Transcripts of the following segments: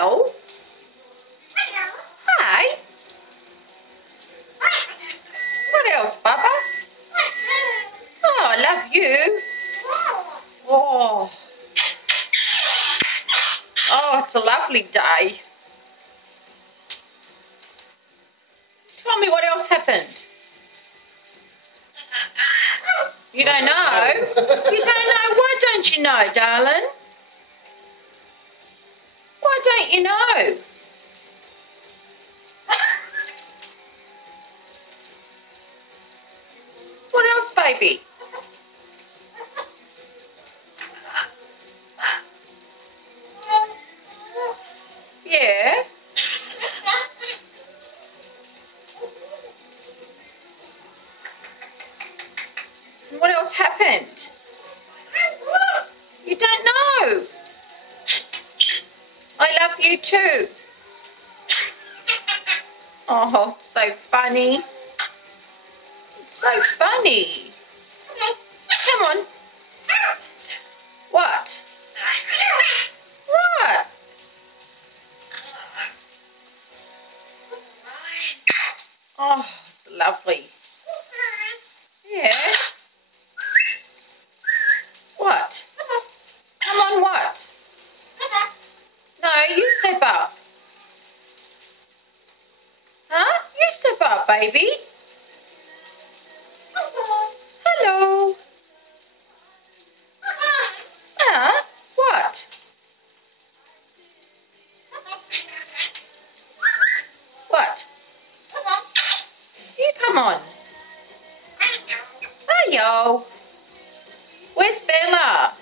Hello. Hi. What else, Bubba? Oh, I love you. Oh. Oh, it's a lovely day. Tell me what else happened. You don't know? You don't know? Why don't you know, darling? Why don't you know? What else, baby? Yeah. What else happened? You don't know. I love you too. Oh, it's so funny. It's so funny. Come on. What? What? Oh, it's lovely. Yeah. What? Come on, what? No, you step up. Huh? You step up, baby. Hello. Huh? What? What? You come on. Hello. Where's Bella?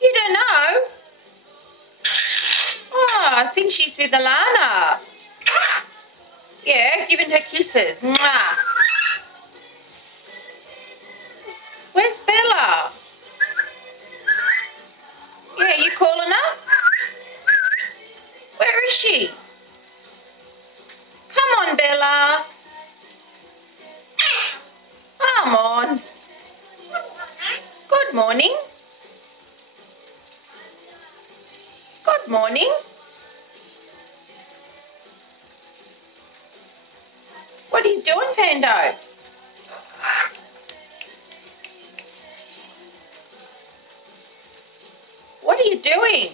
You don't know? Oh, I think she's with Alana. Yeah, giving her kisses. Mwah. Where's Bella? Yeah, you calling her? Where is she? Come on, Bella. Come on. Good morning. Good morning. What are you doing, Pando? What are you doing?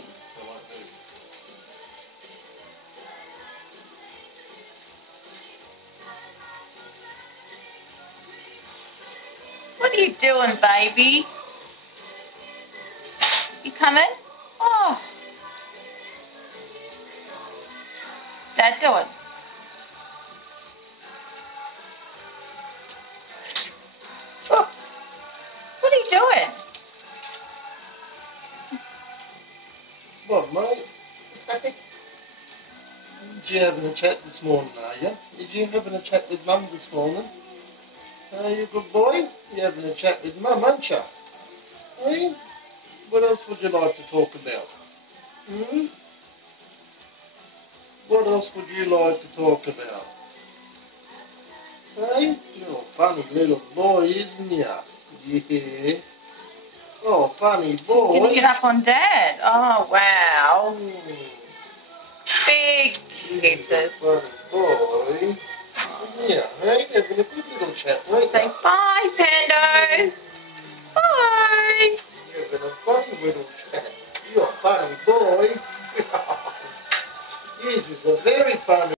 What are you doing, baby? You coming? Oh. Dad doing? Oops. What are you doing? What, mate? Did you having a chat this morning, are you? Did you having a chat with Mum this morning? Are you a good boy? You're having a chat with Mum, aren't you? Hey? What else would you like to talk about? Hmm? What else would you like to talk about? Hey? You're a funny little boy, isn't you? Yeah. Oh, funny boy. Gonna get up on Dad. Oh, wow. Big kisses. Funny boy. Yeah, hey? Having a good little chat, weren't Say you? bye, Pando. Bye. You're having a funny little chat. You're a funny boy. Yes, it's a very funny